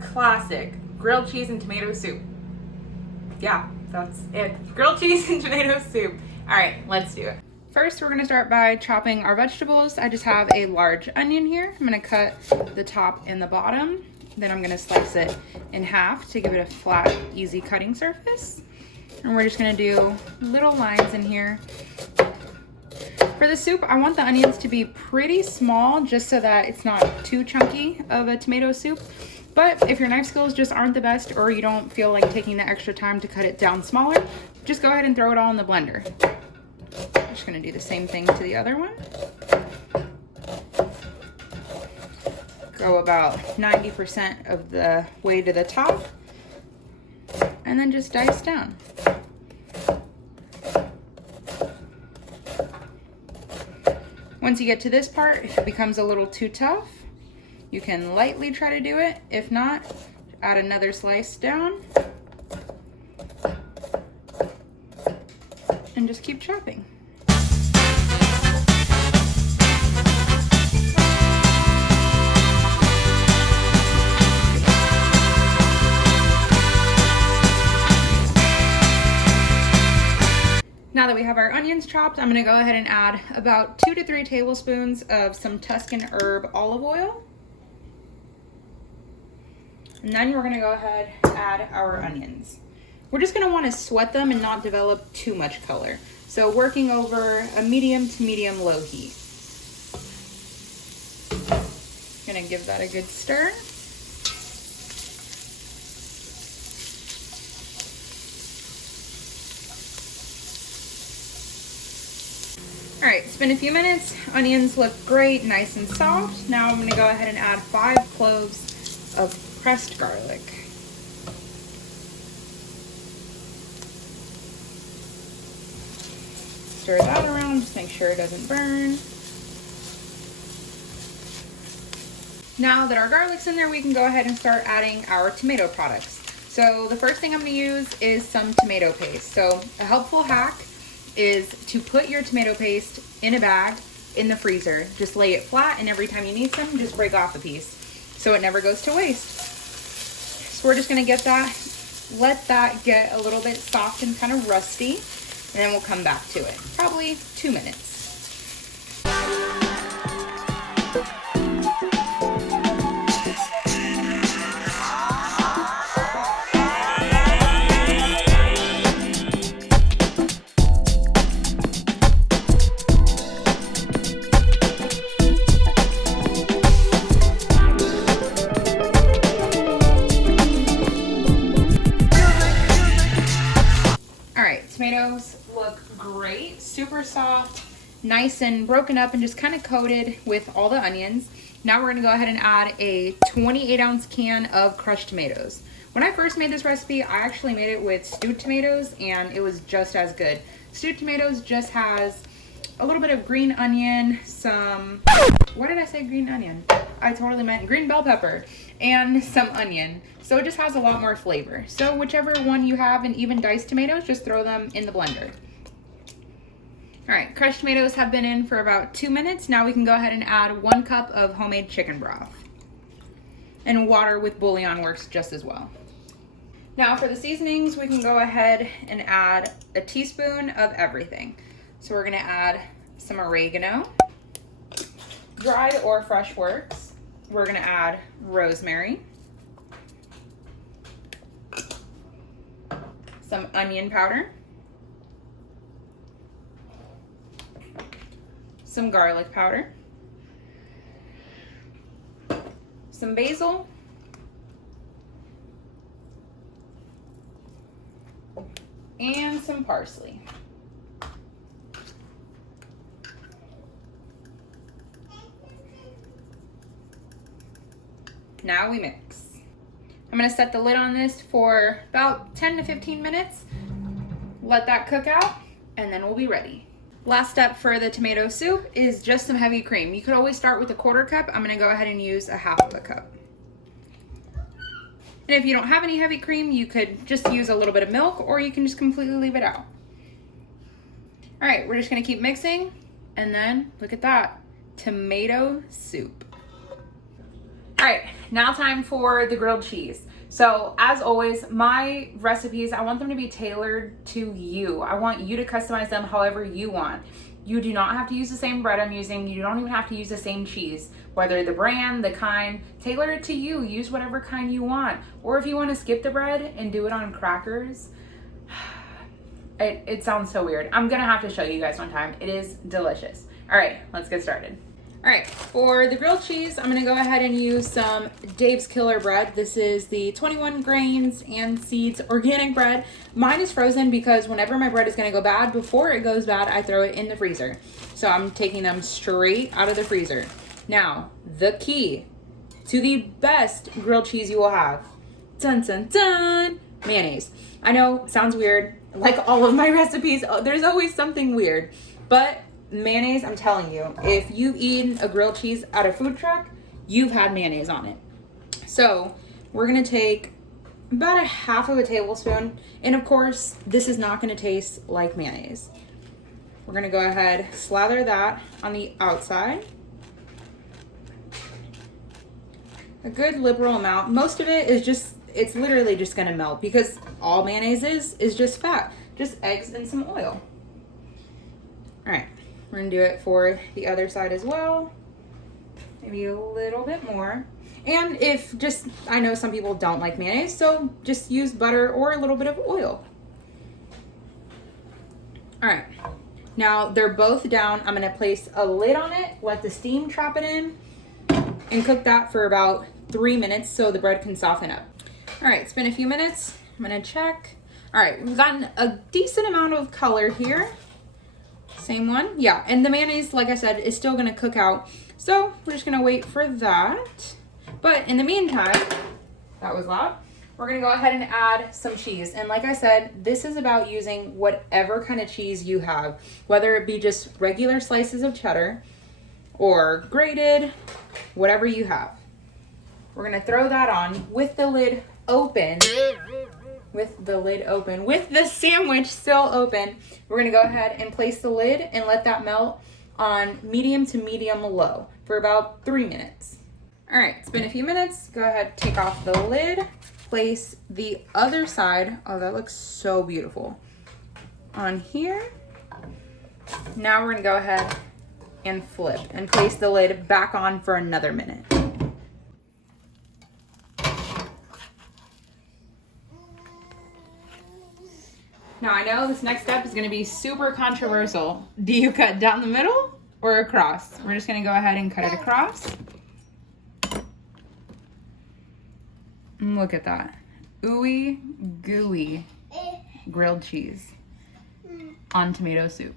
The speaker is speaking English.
classic grilled cheese and tomato soup. Yeah, that's it. Grilled cheese and tomato soup. All right, let's do it. First, we're gonna start by chopping our vegetables. I just have a large onion here. I'm gonna cut the top and the bottom. Then I'm gonna slice it in half to give it a flat, easy cutting surface. And we're just gonna do little lines in here. For the soup, I want the onions to be pretty small just so that it's not too chunky of a tomato soup. But if your knife skills just aren't the best, or you don't feel like taking the extra time to cut it down smaller, just go ahead and throw it all in the blender. I'm just gonna do the same thing to the other one. Go about 90% of the way to the top, and then just dice down. Once you get to this part, if it becomes a little too tough, you can lightly try to do it. If not, add another slice down and just keep chopping. Now that we have our onions chopped, I'm gonna go ahead and add about 2 to 3 tablespoons of some Tuscan herb olive oil. And then we're gonna go ahead and add our onions. We're just gonna wanna sweat them and not develop too much color. So working over a medium to medium low heat. Gonna give that a good stir. All right, it's been a few minutes. Onions look great, nice and soft. Now I'm gonna go ahead and add 5 cloves of pressed garlic. Stir that around, just make sure it doesn't burn. Now that our garlic's in there, we can go ahead and start adding our tomato products. So the first thing I'm gonna use is some tomato paste. So a helpful hack is to put your tomato paste in a bag in the freezer. Just lay it flat, and every time you need some, just break off a piece so it never goes to waste. So we're just gonna let that get a little bit soft and kind of rusty, and then we'll come back to it. Probably 2 minutes. Tomatoes look great, super soft, nice and broken up and just kind of coated with all the onions. Now we're gonna go ahead and add a 28-ounce can of crushed tomatoes. When I first made this recipe, I actually made it with stewed tomatoes and it was just as good. Stewed tomatoes just has a little bit of green onion, what did I say, green onion? I totally meant green bell pepper, and some onion. So it just has a lot more flavor. So whichever one you have, and even diced tomatoes, just throw them in the blender. All right, crushed tomatoes have been in for about 2 minutes. Now we can go ahead and add 1 cup of homemade chicken broth. And water with bouillon works just as well. Now for the seasonings, we can go ahead and add a teaspoon of everything. So we're gonna add some oregano, dried or fresh works. We're gonna add rosemary, some onion powder, some garlic powder, some basil, and some parsley. Now we mix. I'm gonna set the lid on this for about 10 to 15 minutes. Let that cook out, and then we'll be ready. Last step for the tomato soup is just some heavy cream. You could always start with a 1/4 cup. I'm gonna go ahead and use a 1/2 cup. And if you don't have any heavy cream, you could just use a little bit of milk, or you can just completely leave it out. All right, we're just gonna keep mixing, and then look at that, tomato soup. All right, now time for the grilled cheese. So as always, my recipes, I want them to be tailored to you. I want you to customize them however you want. You do not have to use the same bread I'm using. You don't even have to use the same cheese, whether the brand, the kind, tailor it to you. Use whatever kind you want. Or if you want to skip the bread and do it on crackers, it sounds so weird. I'm gonna have to show you guys one time. It is delicious. All right, let's get started. All right, for the grilled cheese, I'm gonna go ahead and use some Dave's Killer bread. This is the 21 grains and seeds organic bread. Mine is frozen because whenever my bread is gonna go bad, before it goes bad, I throw it in the freezer. So I'm taking them straight out of the freezer. Now, the key to the best grilled cheese you will have, dun dun dun, mayonnaise. I know, sounds weird, like all of my recipes, there's always something weird, but mayonnaise, I'm telling you, if you've eaten a grilled cheese at a food truck, you've had mayonnaise on it. So we're gonna take about a half of a tablespoon, and of course, this is not gonna taste like mayonnaise. We're gonna go ahead, slather that on the outside. A good liberal amount. Most of it is just, it's literally just gonna melt because all mayonnaise is just fat, just eggs and some oil. All right. We're gonna do it for the other side as well. Maybe a little bit more. And if just, I know some people don't like mayonnaise, so just use butter or a little bit of oil. All right, now they're both down. I'm gonna place a lid on it, let the steam trap it in, and cook that for about 3 minutes so the bread can soften up. All right, it's been a few minutes. I'm gonna check. All right, we've gotten a decent amount of color here. Same one, yeah, and the mayonnaise, like I said, is still gonna cook out. So we're just gonna wait for that. But in the meantime, that was loud, we're gonna go ahead and add some cheese. And like I said, this is about using whatever kind of cheese you have, whether it be just regular slices of cheddar or grated, whatever you have. We're gonna throw that on with the lid open. With the sandwich still open, we're gonna go ahead and place the lid and let that melt on medium to medium low for about 3 minutes. All right, it's been a few minutes. Go ahead, take off the lid, place the other side. Oh, that looks so beautiful. On here. Now we're gonna go ahead and flip and place the lid back on for another minute. Now I know this next step is gonna be super controversial. Do you cut down the middle or across? We're just gonna go ahead and cut it across. And look at that. Ooey gooey grilled cheese on tomato soup.